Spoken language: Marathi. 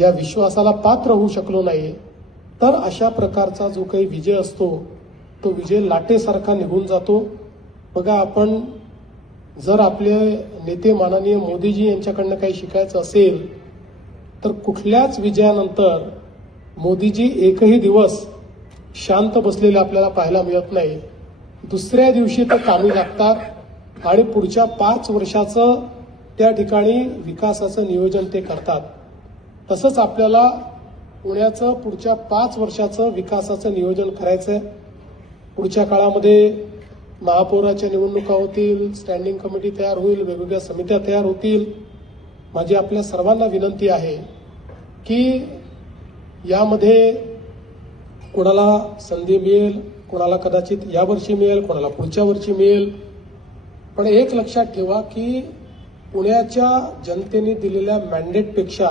या विश्वासाला पात्र होऊ शकलो नाही, तर अशा प्रकारचा जो काही विजय असतो तो विजय लाटेसारखा निघून जातो. बघा, आपण जर आपले नेते माननीय मोदीजी यांच्याकडनं काही शिकायचं असेल तर कुठल्याच विजयानंतर मोदीजी एकही दिवस शांत बसलेले आपल्याला पाहायला मिळत नाही. दुसऱ्या दिवशी ते कामी लागतात आणि पुढच्या 5 वर्षाचं त्या ठिकाणी विकासाचं नियोजन ते करतात. तसंच आपल्याला पुण्याचं पुढच्या 5 वर्षाचं विकासाचं नियोजन करायचंय. पुढच्या काळामध्ये महापौराच्या निवडणुका होतील, स्टँडिंग कमिटी तयार होईल, वेगवेगळ्या समित्या तयार होतील. माझी आपल्या सर्वांना विनंती आहे की यामध्ये कोणाला संधी मिळेल, कोणाला कदाचित यावर्षी मिळेल, कोणाला पुढच्या वर्षी मिळेल, पण एक लक्षात ठेवा की पुण्याच्या जनतेने दिलेल्या मॅन्डेटपेक्षा